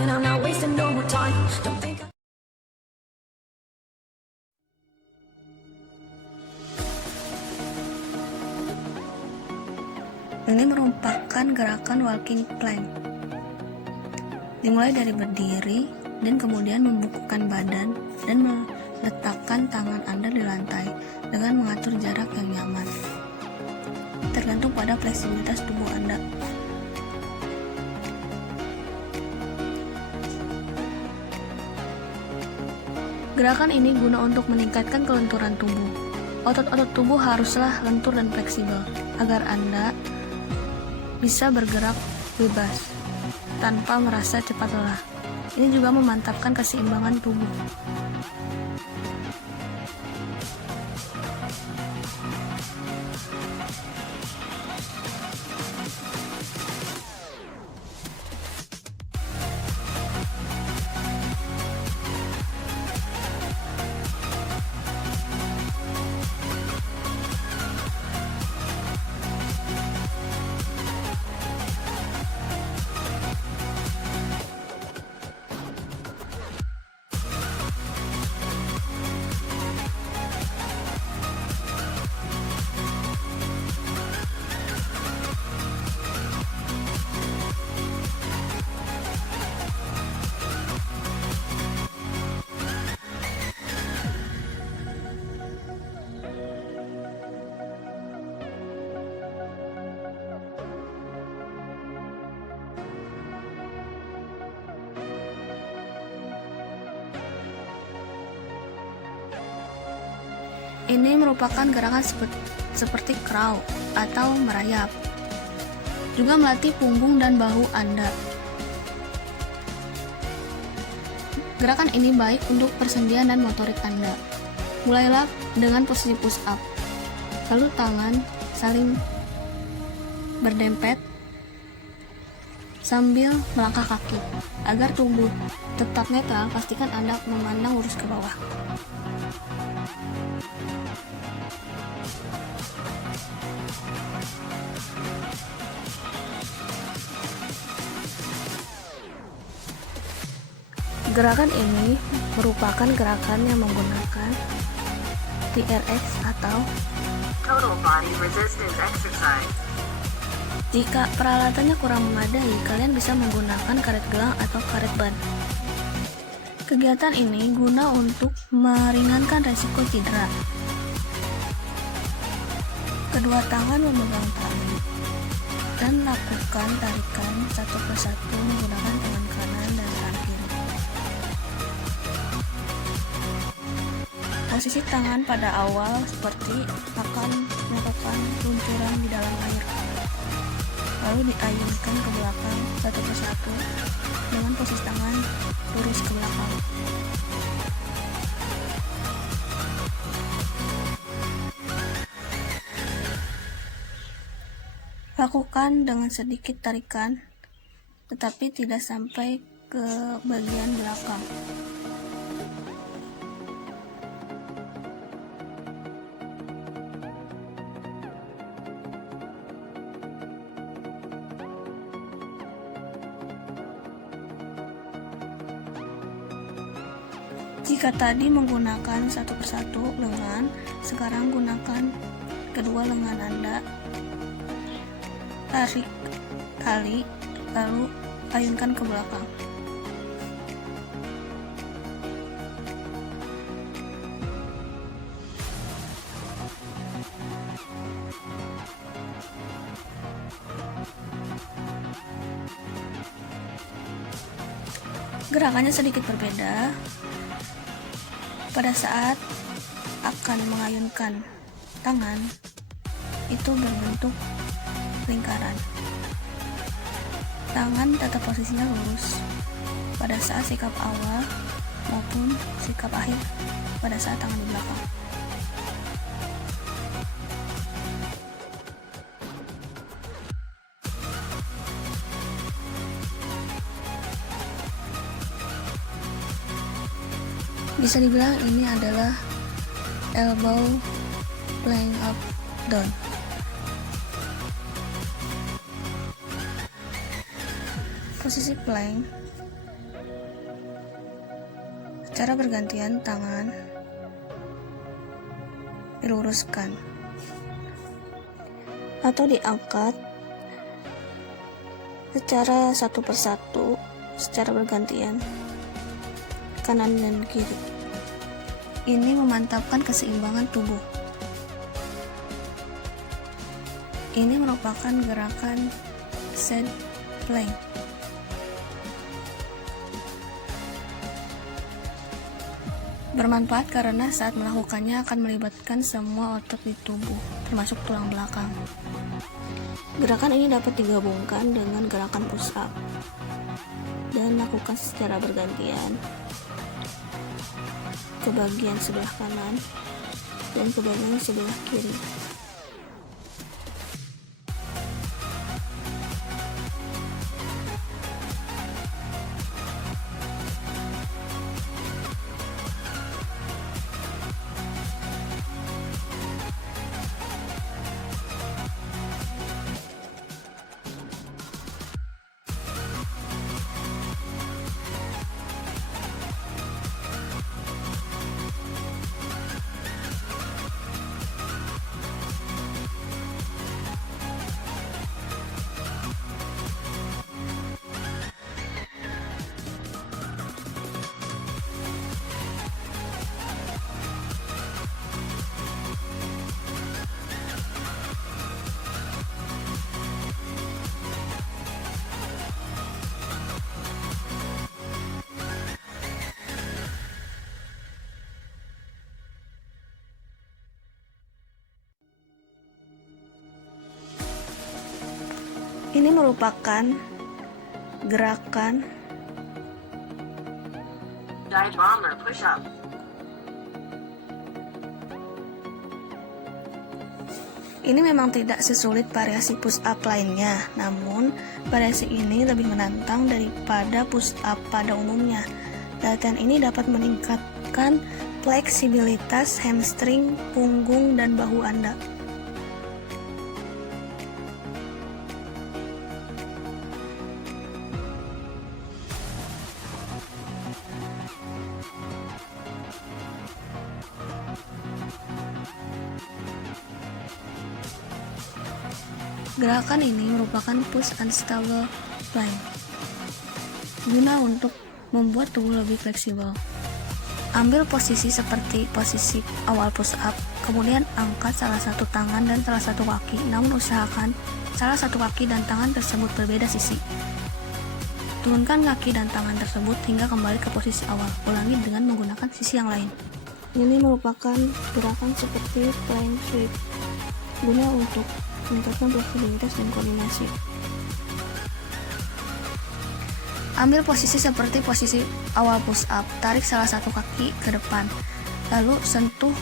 and I'm not wasting no more time. Don't think Ini merupakan gerakan walking plank. Dimulai dari berdiri dan kemudian membungkukkan badan dan meletakkan tangan Anda di lantai dengan mengatur jarak yang nyaman. Tergantung pada fleksibilitas tubuh Anda. Gerakan ini guna untuk meningkatkan kelenturan tubuh. Otot-otot tubuh haruslah lentur dan fleksibel agar Anda bisa bergerak bebas tanpa merasa cepat lelah. Ini juga memantapkan keseimbangan tubuh. Ini merupakan gerakan seperti crawl atau merayap. Juga melatih punggung dan bahu Anda. Gerakan ini baik untuk persendian dan motorik Anda. Mulailah dengan posisi push up. Lalu tangan saling berdempet sambil melangkah kaki. Agar tubuh tetap netral, pastikan Anda memandang lurus ke bawah. Gerakan ini merupakan gerakan yang menggunakan TRX atau Total Body Resistance Exercise. jika peralatannya kurang memadai, kalian bisa menggunakan karet gelang atau karet ban. Kegiatan ini guna untuk meringankan resiko cedera. Kedua tangan memegang tali dan lakukan tarikan satu persatu menggunakan tangan kanan dan tangan kiri. Posisi tangan pada awal seperti akan melakukan luncuran di dalam air, lalu diayunkan ke belakang satu persatu dengan posisi tangan lurus ke belakang. Lakukan dengan sedikit tarikan, tetapi tidak sampai ke bagian belakang. Jika tadi menggunakan satu persatu lengan, sekarang gunakan kedua lengan Anda. Tarik tali, lalu ayunkan ke belakang. Gerakannya sedikit berbeda. Pada saat akan mengayunkan tangan, itu berbentuk lingkaran. Tangan tetap posisinya lurus pada saat sikap awal maupun sikap akhir pada saat tangan di belakang. Bisa dibilang ini adalah elbow plank up down. Posisi plank Cara bergantian tangan diluruskan atau diangkat secara satu persatu secara bergantian kanan dan kiri. Ini memantapkan keseimbangan tubuh. Ini merupakan gerakan side plank. Bermanfaat karena saat melakukannya akan melibatkan semua otot di tubuh, termasuk tulang belakang. Gerakan ini dapat digabungkan dengan gerakan push up dan lakukan secara bergantian ke bagian sebelah kanan dan ke bagian sebelah kiri. Ini merupakan gerakan Dive bomber push up. Ini memang tidak sesulit variasi push up lainnya, namun variasi ini lebih menantang daripada push up pada umumnya. Latihan ini dapat meningkatkan fleksibilitas hamstring, punggung, dan bahu Anda. Gerakan ini merupakan push unstable plank, guna untuk membuat tubuh lebih fleksibel. Ambil posisi seperti posisi awal push up, kemudian angkat salah satu tangan dan salah satu kaki, namun usahakan salah satu kaki dan tangan tersebut berbeda sisi. Turunkan kaki dan tangan tersebut hingga kembali ke posisi awal. Ulangi dengan menggunakan sisi yang lain. Ini merupakan gerakan seperti plank sweep, guna untuk meningkatkan fleksibilitas dan koordinasi. Ambil posisi seperti posisi awal push up, tarik salah satu kaki ke depan, lalu sentuh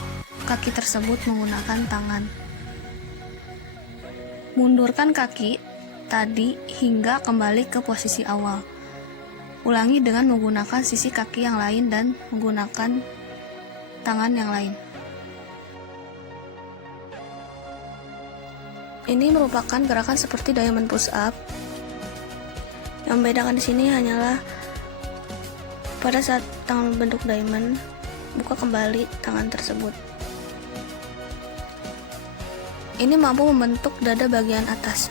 kaki tersebut menggunakan tangan. Mundurkan kaki tadi hingga kembali ke posisi awal. Ulangi dengan menggunakan sisi kaki yang lain dan menggunakan tangan yang lain. Ini merupakan gerakan seperti diamond push up. Yang membedakan di sini hanyalah pada saat tangan membentuk diamond, buka kembali tangan tersebut. Ini mampu membentuk dada bagian atas.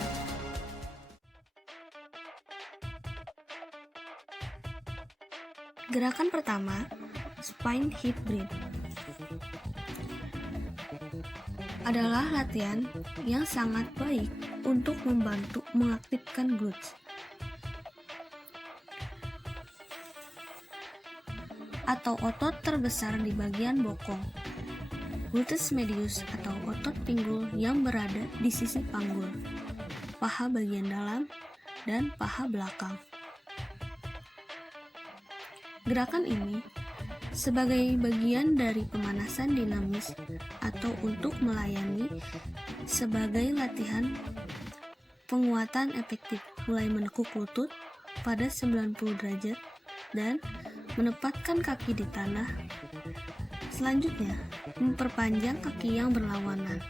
Gerakan pertama, spine hip bridge, adalah latihan yang sangat baik untuk membantu mengaktifkan glutes atau otot terbesar di bagian bokong, gluteus medius atau otot pinggul yang berada di sisi panggul, paha bagian dalam, dan paha belakang. Gerakan ini sebagai bagian dari pemanasan dinamis atau untuk melayani sebagai latihan penguatan efektif, mulai menekuk lutut pada 90 derajat dan menempatkan kaki di tanah. Selanjutnya, memperpanjang kaki yang berlawanan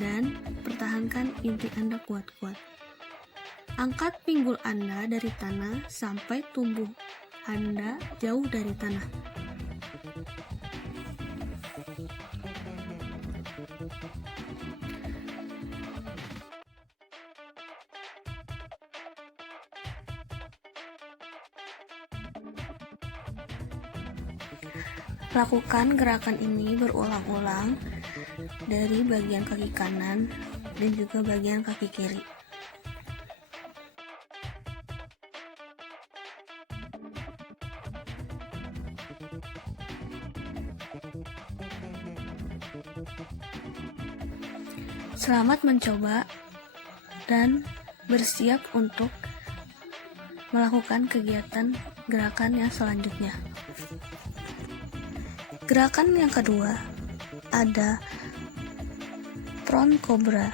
dan pertahankan inti Anda kuat-kuat. Angkat pinggul Anda dari tanah sampai tubuh Anda jauh dari tanah. Lakukan gerakan ini berulang-ulang dari bagian kaki kanan dan juga bagian kaki kiri. Selamat mencoba dan bersiap untuk melakukan kegiatan gerakan yang selanjutnya. Gerakan yang kedua ada front cobra.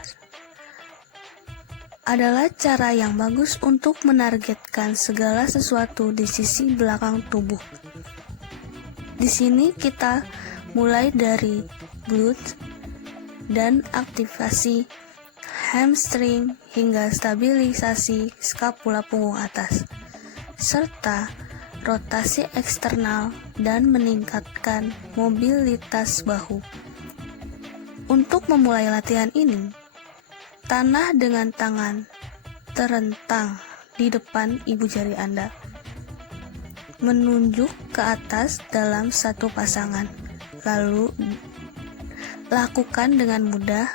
Adalah cara yang bagus untuk menargetkan segala sesuatu di sisi belakang tubuh. Di sini kita mulai dari glutes dan aktivasi hamstring hingga stabilisasi skapula punggung atas, serta rotasi eksternal dan meningkatkan mobilitas bahu. Untuk memulai latihan ini, tanah dengan tangan terentang di depan ibu jari Anda, menunjuk ke atas dalam satu pasangan, lalu lakukan dengan mudah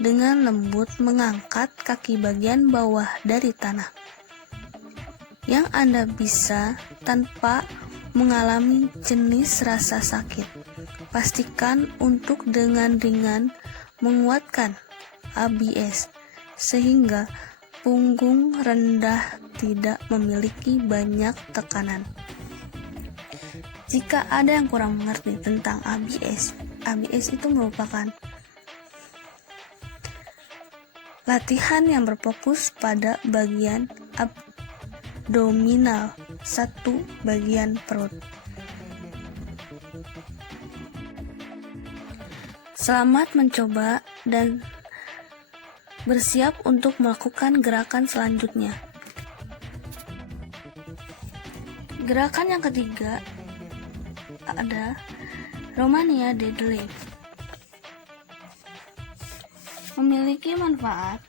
dengan lembut mengangkat kaki bagian bawah dari tanah yang Anda bisa tanpa mengalami jenis rasa sakit. Pastikan untuk dengan ringan menguatkan ABS sehingga punggung rendah tidak memiliki banyak tekanan. Jika ada yang kurang mengerti tentang ABS itu merupakan latihan yang berfokus pada bagian abdominal, satu bagian perut. Selamat mencoba dan bersiap untuk melakukan gerakan selanjutnya. Gerakan yang ketiga ada Romania deadlift. Memiliki manfaat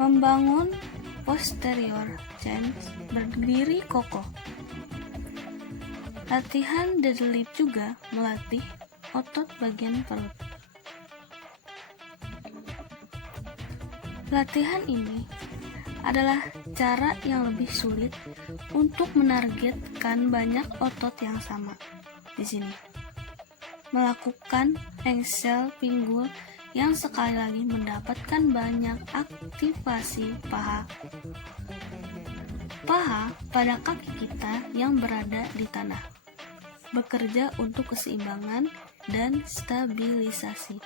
membangun posterior chain berdiri kokoh. Latihan deadlift juga melatih otot bagian perut. Latihan ini adalah cara yang lebih sulit untuk menargetkan banyak otot yang sama. Di sini, melakukan engsel pinggul yang sekali lagi mendapatkan banyak aktivasi paha. Paha pada kaki kita yang berada di tanah, bekerja untuk keseimbangan dan stabilisasi,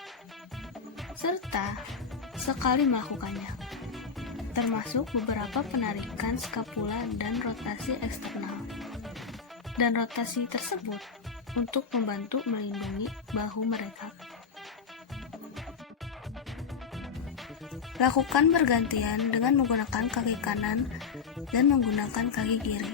serta sekali melakukannya, termasuk beberapa penarikan skapula dan rotasi eksternal. Dan rotasi tersebut untuk membantu melindungi bahu mereka. Lakukan bergantian dengan menggunakan kaki kanan dan menggunakan kaki kiri.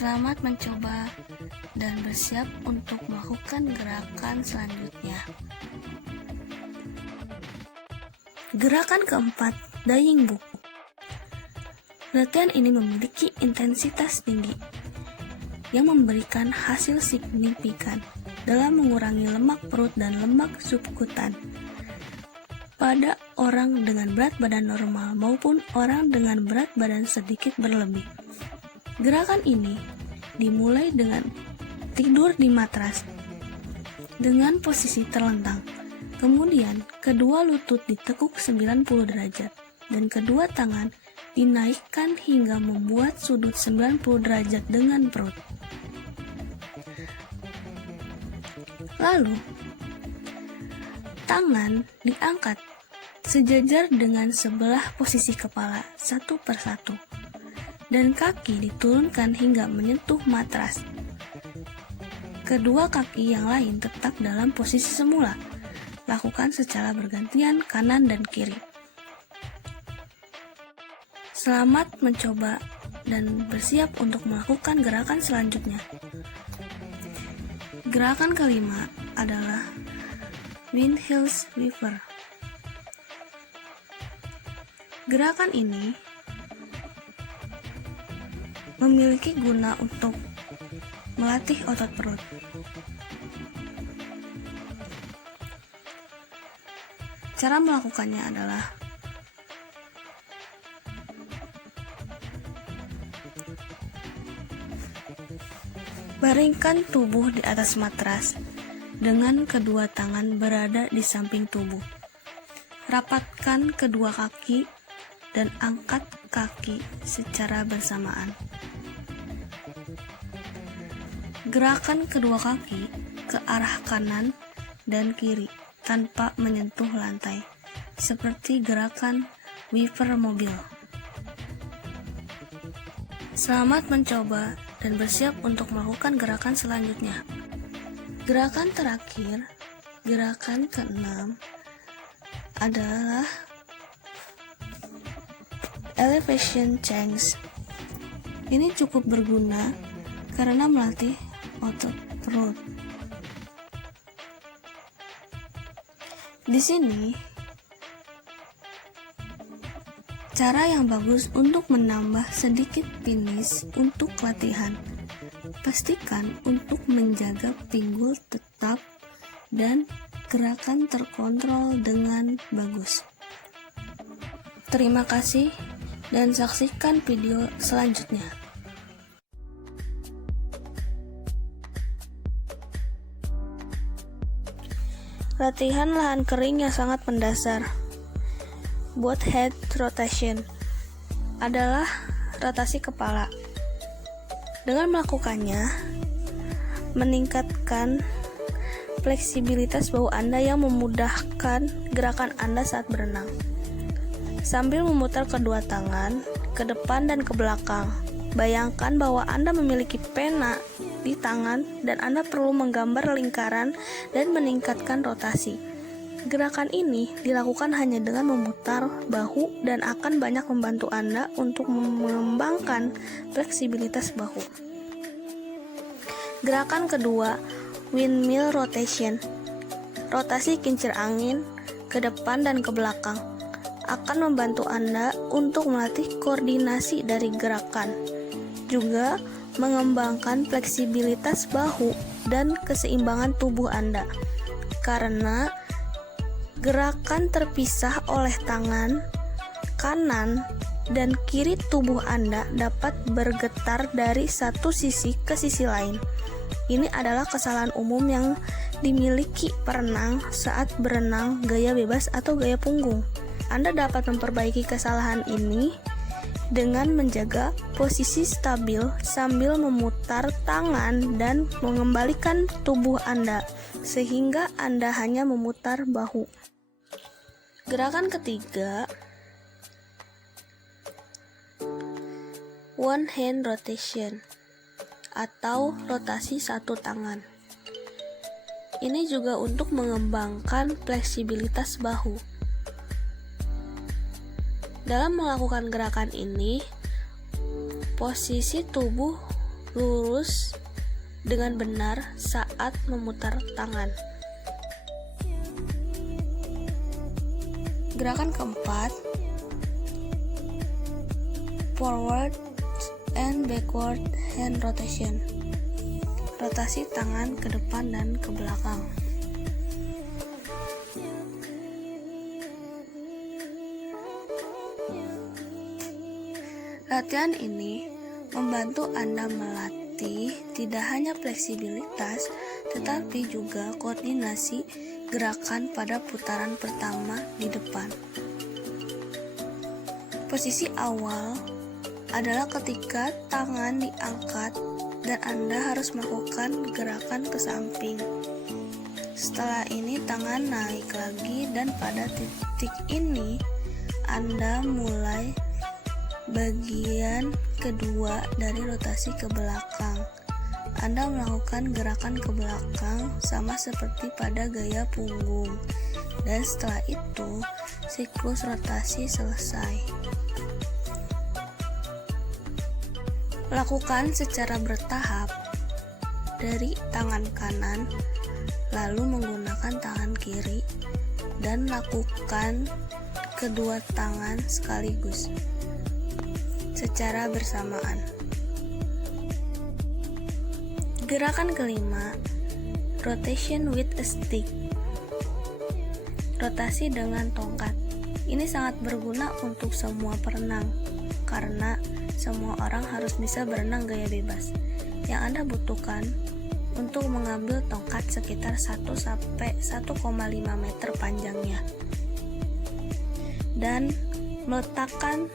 Selamat mencoba dan bersiap untuk melakukan gerakan selanjutnya. Gerakan keempat, dyeing book. Latihan ini memiliki intensitas tinggi yang memberikan hasil signifikan dalam mengurangi lemak perut dan lemak subkutan pada orang dengan berat badan normal maupun orang dengan berat badan sedikit berlebih. Gerakan ini dimulai dengan tidur di matras dengan posisi terlentang. Kemudian kedua lutut ditekuk 90 derajat dan kedua tangan dinaikkan hingga membuat sudut 90 derajat dengan perut. Lalu tangan diangkat sejajar dengan sebelah posisi kepala satu persatu, dan kaki diturunkan hingga menyentuh matras. Kedua kaki yang lain tetap dalam posisi semula. Lakukan secara bergantian kanan dan kiri. Selamat mencoba dan bersiap untuk melakukan gerakan selanjutnya. Gerakan kelima adalah Windhill Sweeper. Gerakan ini memiliki guna untuk melatih otot perut. Cara melakukannya adalah baringkan tubuh di atas matras dengan kedua tangan berada di samping tubuh. Rapatkan kedua kaki dan angkat kaki secara bersamaan. Gerakan kedua kaki ke arah kanan dan kiri tanpa menyentuh lantai, seperti gerakan wiper mobil. Selamat mencoba dan bersiap untuk melakukan gerakan selanjutnya. Gerakan terakhir, gerakan keenam, adalah Elevation Change. Ini cukup berguna karena melatih otot perut. Di sini, cara yang bagus untuk menambah sedikit finish untuk latihan. Pastikan untuk menjaga pinggul tetap dan gerakan terkontrol dengan bagus. Terima kasih dan saksikan video selanjutnya. Latihan lahan kering yang sangat mendasar. Both head rotation adalah rotasi kepala. Dengan melakukannya, meningkatkan fleksibilitas bahu Anda yang memudahkan gerakan Anda saat berenang. Sambil memutar kedua tangan ke depan dan ke belakang, bayangkan bahwa Anda memiliki pena di tangan dan Anda perlu menggambar lingkaran dan meningkatkan rotasi. Gerakan ini dilakukan hanya dengan memutar bahu dan akan banyak membantu Anda untuk mengembangkan fleksibilitas bahu. Gerakan kedua, windmill rotation. Rotasi kincir angin ke depan dan ke belakang akan membantu Anda untuk melatih koordinasi dari gerakan. Juga mengembangkan fleksibilitas bahu dan keseimbangan tubuh Anda. Karena gerakan terpisah oleh tangan kanan dan kiri tubuh Anda dapat bergetar dari satu sisi ke sisi lain. Ini adalah kesalahan umum yang dimiliki perenang saat berenang gaya bebas atau gaya punggung. Anda dapat memperbaiki kesalahan ini dengan menjaga posisi stabil sambil memutar tangan dan mengembalikan tubuh Anda, sehingga Anda hanya memutar bahu. Gerakan ketiga, one hand rotation atau rotasi satu tangan. Ini juga untuk mengembangkan fleksibilitas bahu. Dalam melakukan gerakan ini, posisi tubuh lurus dengan benar saat memutar tangan. Gerakan keempat, forward and backward hand rotation. Rotasi tangan ke depan dan ke belakang. Latihan ini membantu Anda melatih tidak hanya fleksibilitas, tetapi juga koordinasi gerakan pada putaran pertama di depan. Posisi awal adalah ketika tangan diangkat dan Anda harus melakukan gerakan ke samping. Setelah ini tangan naik lagi dan pada titik ini Anda mulai bagian kedua dari rotasi ke belakang. Anda melakukan gerakan ke belakang sama seperti pada gaya punggung. Dan setelah itu, siklus rotasi selesai. Lakukan secara bertahap dari tangan kanan, lalu menggunakan tangan kiri, dan lakukan kedua tangan sekaligus secara bersamaan. Gerakan kelima, rotation with a stick. Rotasi dengan tongkat. Ini sangat berguna untuk semua perenang, karena semua orang harus bisa berenang gaya bebas. Yang Anda butuhkan untuk mengambil tongkat sekitar 1 sampai 1,5 meter panjangnya. Dan meletakkan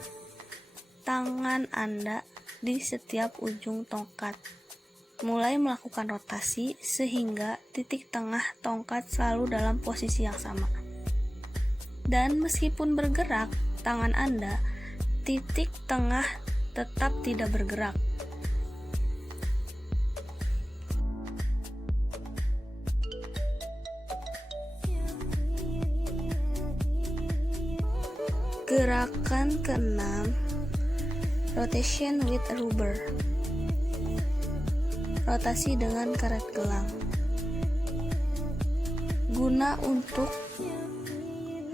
tangan Anda di setiap ujung tongkat. Mulai melakukan rotasi sehingga titik tengah tongkat selalu dalam posisi yang sama. Dan meskipun bergerak tangan Anda, titik tengah tetap tidak bergerak. Gerakan keenam, rotation with a rubber. Rotasi dengan karet gelang. Guna untuk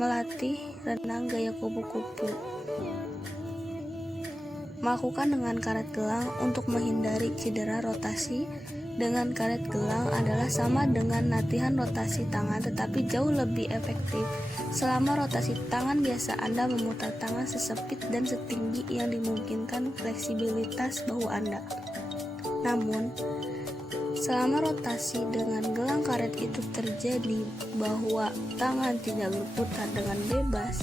melatih renang gaya kupu-kupu. Melakukan dengan karet gelang untuk menghindari cedera. Rotasi dengan karet gelang adalah sama dengan latihan rotasi tangan, tetapi jauh lebih efektif. Selama rotasi tangan biasa, Anda memutar tangan sesempit dan setinggi yang dimungkinkan fleksibilitas bahu Anda. Namun, selama rotasi dengan gelang karet itu terjadi bahwa tangan tidak berputar dengan bebas.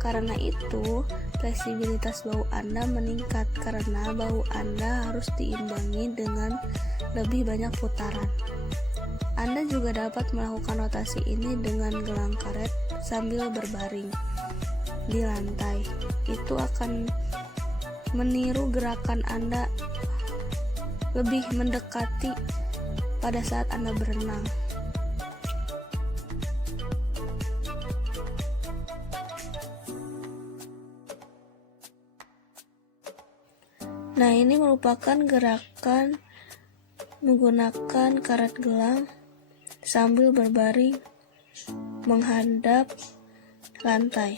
Karena itu, fleksibilitas bahu Anda meningkat karena bahu Anda harus diimbangi dengan lebih banyak putaran. Anda juga dapat melakukan rotasi ini dengan gelang karet sambil berbaring di lantai. Itu akan meniru gerakan Anda lebih mendekati pada saat Anda berenang. Nah, ini merupakan gerakan menggunakan karet gelang sambil berbaring menghadap lantai.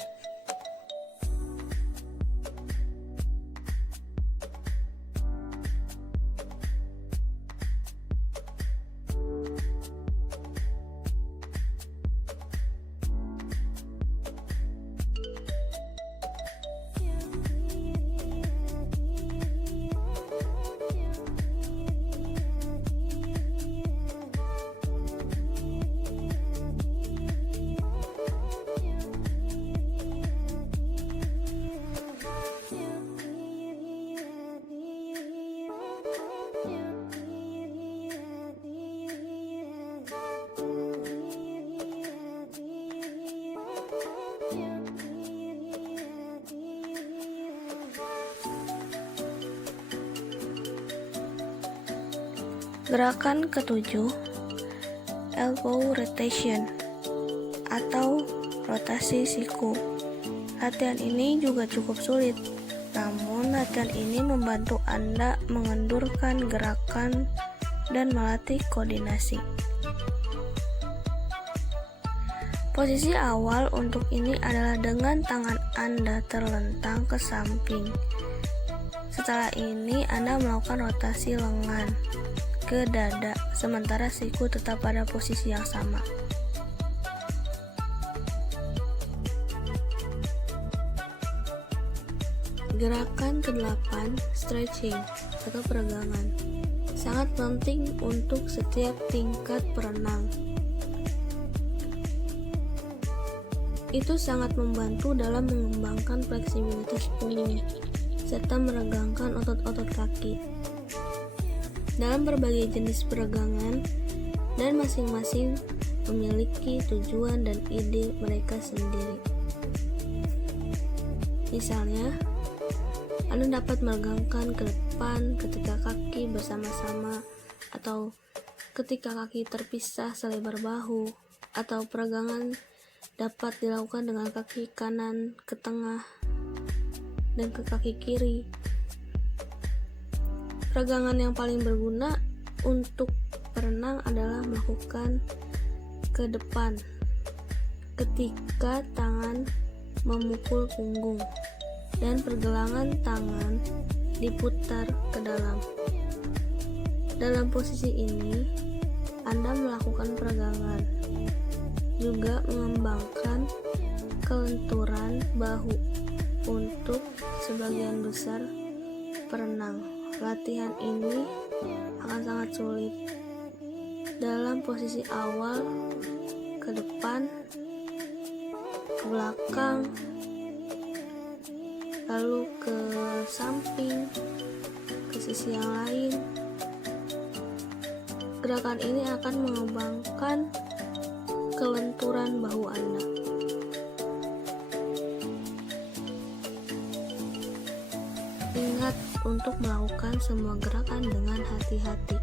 Gerakan ketujuh, elbow rotation atau rotasi siku. Latihan ini juga cukup sulit, namun latihan ini membantu Anda mengendurkan gerakan dan melatih koordinasi. Posisi awal untuk ini adalah dengan tangan Anda terlentang ke samping. Setelah ini Anda melakukan rotasi lengan ke dada, sementara siku tetap pada posisi yang sama. Gerakan ke-8, stretching atau peregangan. Sangat penting untuk setiap tingkat berenang. Itu sangat membantu dalam mengembangkan fleksibilitas punggung serta meregangkan otot-otot kaki. Dalam berbagai jenis peregangan dan masing-masing memiliki tujuan dan ide mereka sendiri. Misalnya, Anda dapat meregangkan ke depan ketika kaki bersama-sama, atau ketika kaki terpisah selebar bahu, atau peregangan dapat dilakukan dengan kaki kanan ke tengah dan ke kaki kiri. Peregangan yang paling berguna untuk perenang adalah melakukan ke depan ketika tangan memukul punggung dan pergelangan tangan diputar ke dalam. Dalam posisi ini, Anda melakukan peregangan, juga mengembangkan kelenturan bahu untuk sebagian besar perenang. Latihan ini akan sangat sulit. Dalam posisi awal, ke depan, ke belakang, lalu ke samping, ke sisi yang lain. Gerakan ini akan mengembangkan kelenturan bahu Anda. Ingat untuk melakukan semua gerakan dengan hati-hati.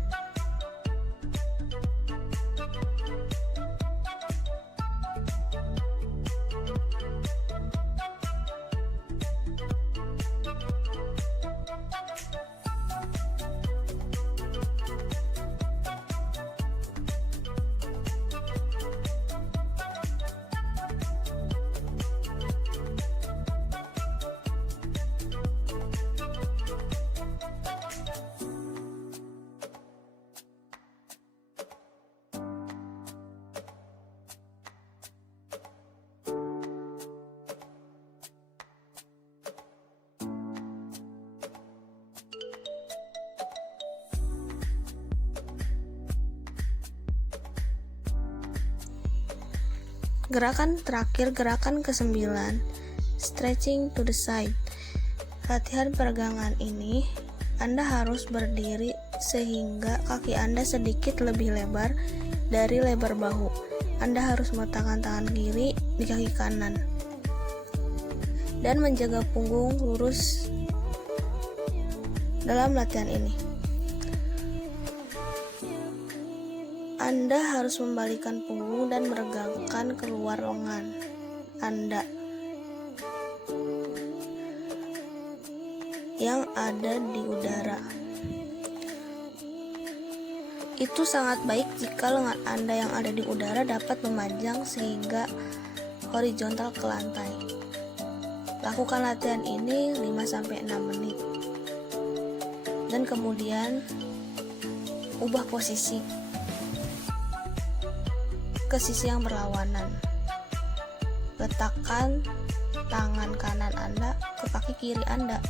Gerakan terakhir, gerakan ke-9, stretching to the side. Latihan peregangan ini, Anda harus berdiri sehingga kaki Anda sedikit lebih lebar dari lebar bahu. Anda harus meletakkan tangan kiri di kaki kanan dan menjaga punggung lurus dalam latihan ini. Anda harus membalikan punggung dan meregangkan keluar lengan Anda yang ada di udara. Itu sangat baik jika lengan Anda yang ada di udara dapat memanjang sehingga horizontal ke lantai. Lakukan latihan ini 5-6 menit. Dan kemudian ubah posisi ke sisi yang berlawanan. Letakkan tangan kanan Anda ke kaki kiri Anda